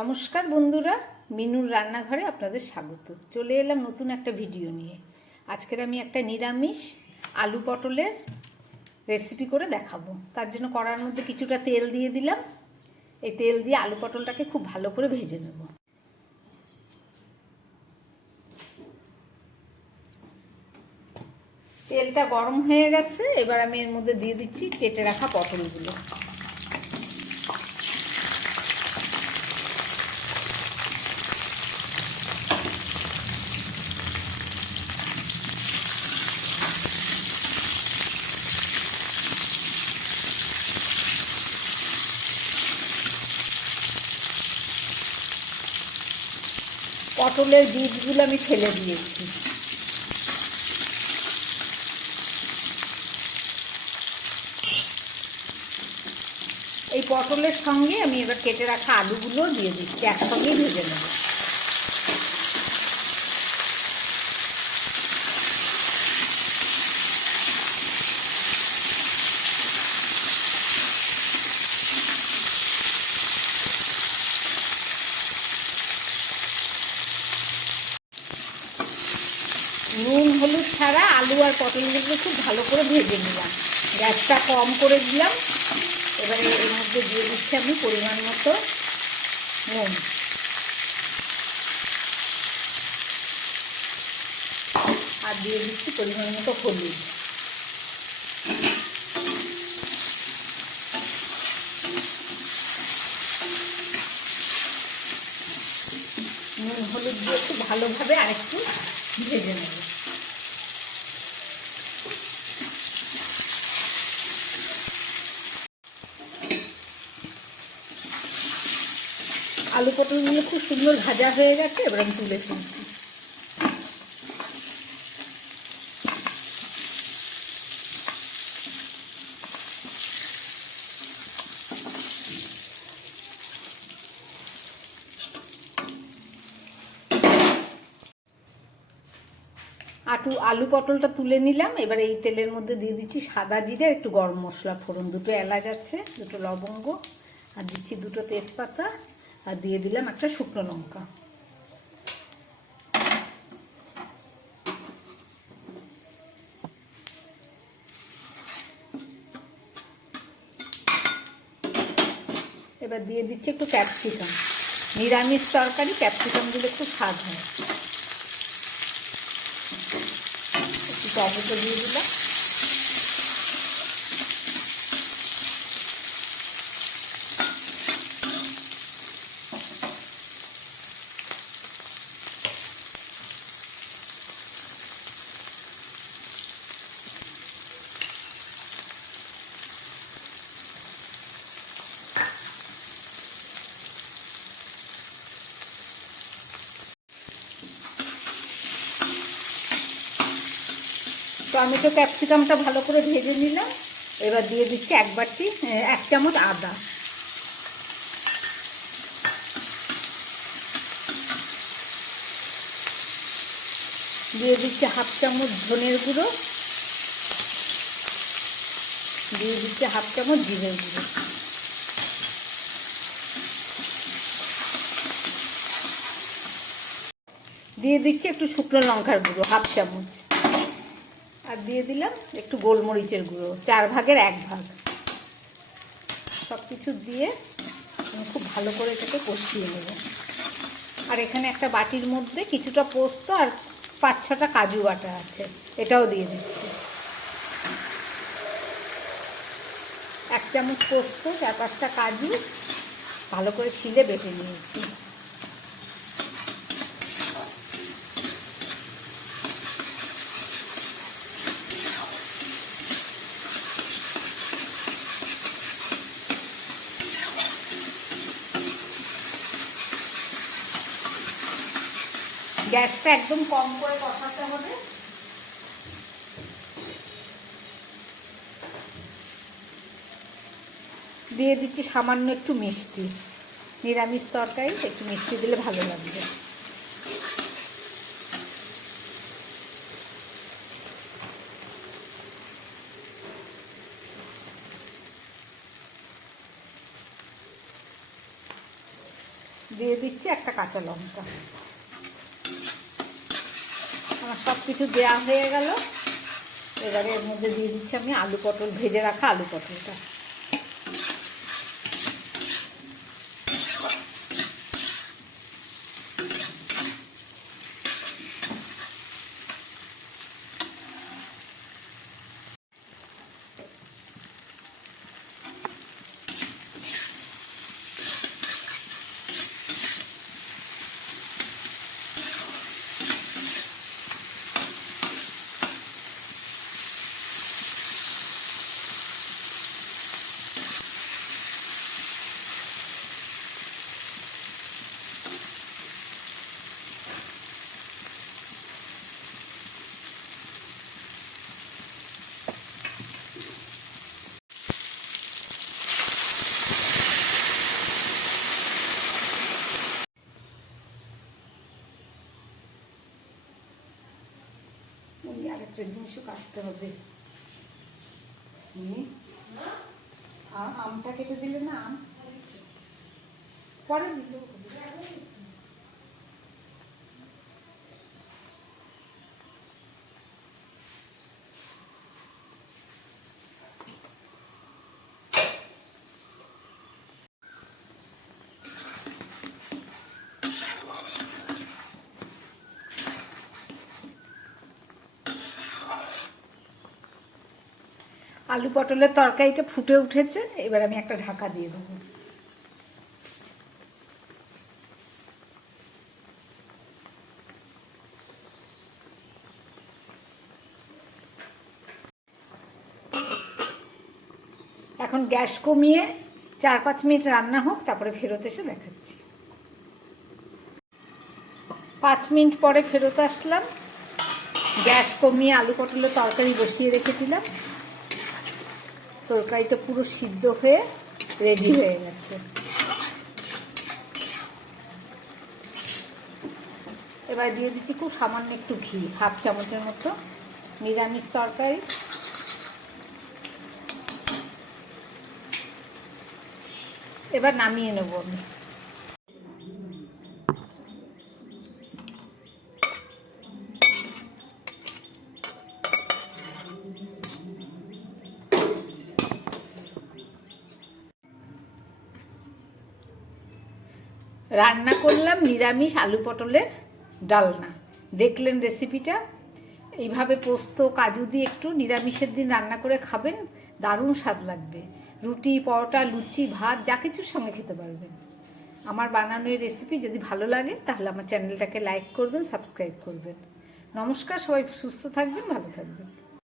নমস্কার বন্ধুরা, মিনুর রান্নাঘরে আপনাদের স্বাগত। চলে এলাম নতুন একটা ভিডিও নিয়ে। আজকের আমি একটা নিরামিষ আলু পটলের রেসিপি করে দেখাবো। তার জন্য কড়ার মধ্যে কিছুটা তেল দিয়ে দিলাম। এই তেল দিয়ে আলু পটলটাকে খুব ভালো করে ভেজে নেব। তেলটা গরম হয়ে গেছে, এবার আমি এর মধ্যে দিয়ে দিচ্ছি কেটে রাখা পটলগুলো। পটলের বীজগুলো আমি ফেলে দিয়েছি। এই পটলের সঙ্গে আমি এবার কেটে রাখা আলুগুলো দিয়ে দিচ্ছি, একসঙ্গেই ভেজে নেব। নুন হলুদ ছাড়া আলু আর পটলগুলো খুব ভালো করে ভেজে নিলাম। গ্যাসটা কম করে দিলাম। এবারে এর মধ্যে দিয়ে দিচ্ছি আমি পরিমাণ মতো নুন, আর দিয়ে দিচ্ছি পরিমাণ মতো হলুদ। নুন হলুদ দিয়ে একটু ভালোভাবে আরেকটু ভেজে নেব। আলু পটলগুলো খুব সুন্দর ভাজা হয়ে গেছে, এবার আমি তুলে ফেলছি। আলু পটলটা তুলে নিলাম। এবার এই তেলের মধ্যে দিয়ে দিচ্ছি সাদা জিরে, একটু গরম মশলা ফোড়ন, দুটো এলাচ আছে, দুটো লবঙ্গ, আর দিচ্ছি দুটো তেজপাতা, আর দিয়ে দিলাম একটা শুকনো লঙ্কা। এবার দিয়ে দিচ্ছি একটু ক্যাপসিকাম। নিরামিষ তরকারি ক্যাপসিকাম দিলে খুব স্বাদ হয়। একটু টমেটো দিয়ে দিলাম। টমেটো ক্যাপসিকামটা ভালো করে ভেজে নিলাম। এবার দিয়ে দিচ্ছি এক চামচ আদা, দিয়ে দিচ্ছি হাফ চামচ ধনের গুঁড়ো, দিয়ে দিচ্ছি হাফ চামচ জিরের গুঁড়ো, দিয়ে দিচ্ছি একটু শুকনো লঙ্কার গুঁড়ো হাফ চামচ, আর দিয়ে দিলাম একটু গোলমরিচের গুঁড়ো 1/4 ভাগ। সব কিছু দিয়ে খুব ভালো করে এটাকে কষিয়ে নেব। আর এখানে একটা বাটির মধ্যে কিছুটা পোস্ত আর 5-6টা কাজু বাটা আছে, এটাও দিয়ে দিচ্ছি। 1 চামচ পোস্ত, 4-5টা কাজু ভালো করে শিলে বেটে নিয়েছি। গ্যাসটা একদম কম করে কষাতে হবে। দিয়ে দিচ্ছি সামান্য একটু মিষ্টি। নিরামিষ তরকারি একটু মিষ্টি দিলে ভালো লাগবে। দিয়ে দিচ্ছি একটা কাঁচা লঙ্কা। আমার সব কিছু দেওয়া হয়ে গেল। এবারে এর মধ্যে দিয়ে দিচ্ছি আমি আলু পটল, ভেজে রাখা আলু পটলটা। আরেকটা জিনিসও কাটতে হবে। আমটা কেটে দিলে না, আম পরে দিল। আলু পটলের তরকারিটা ফুটে উঠেছে, এবার আমি একটা ঢাকা দিয়ে দেবো। এখন গ্যাস কমিয়ে 4-5 মিনিট রান্না হোক, তারপরে ফেরত এসে দেখাচ্ছি। 5 মিনিট পরে ফেরত আসলাম। গ্যাস কমিয়ে আলু পটলের তরকারি বসিয়ে রেখেছিলাম। তরকারিটা পুরো সিদ্ধ হয়ে রেডি হয়ে গেছে। এবার দিয়ে দিচ্ছি খুব সামান্য একটু ঘি, 1/2 চামচের মতো। নিরামিষ তরকারি। এবার নামিয়ে নেব আমি। রান্না করলাম নিরামিষ আলু পটলের ডালনা। দেখলেন রেসিপিটা। এইভাবে পোস্ত কাজু দিয়ে একটু নিরামিষের দিন রান্না করে খাবেন, দারুণ স্বাদ লাগবে। রুটি, পরোটা, লুচি, ভাত যা কিছুর সঙ্গে খেতে পারবেন। আমার বানানো এই রেসিপি যদি ভালো লাগে তাহলে আমার চ্যানেলটাকে লাইক করবেন, সাবস্ক্রাইব করবেন। নমস্কার, সবাই সুস্থ থাকবেন, ভালো থাকবেন।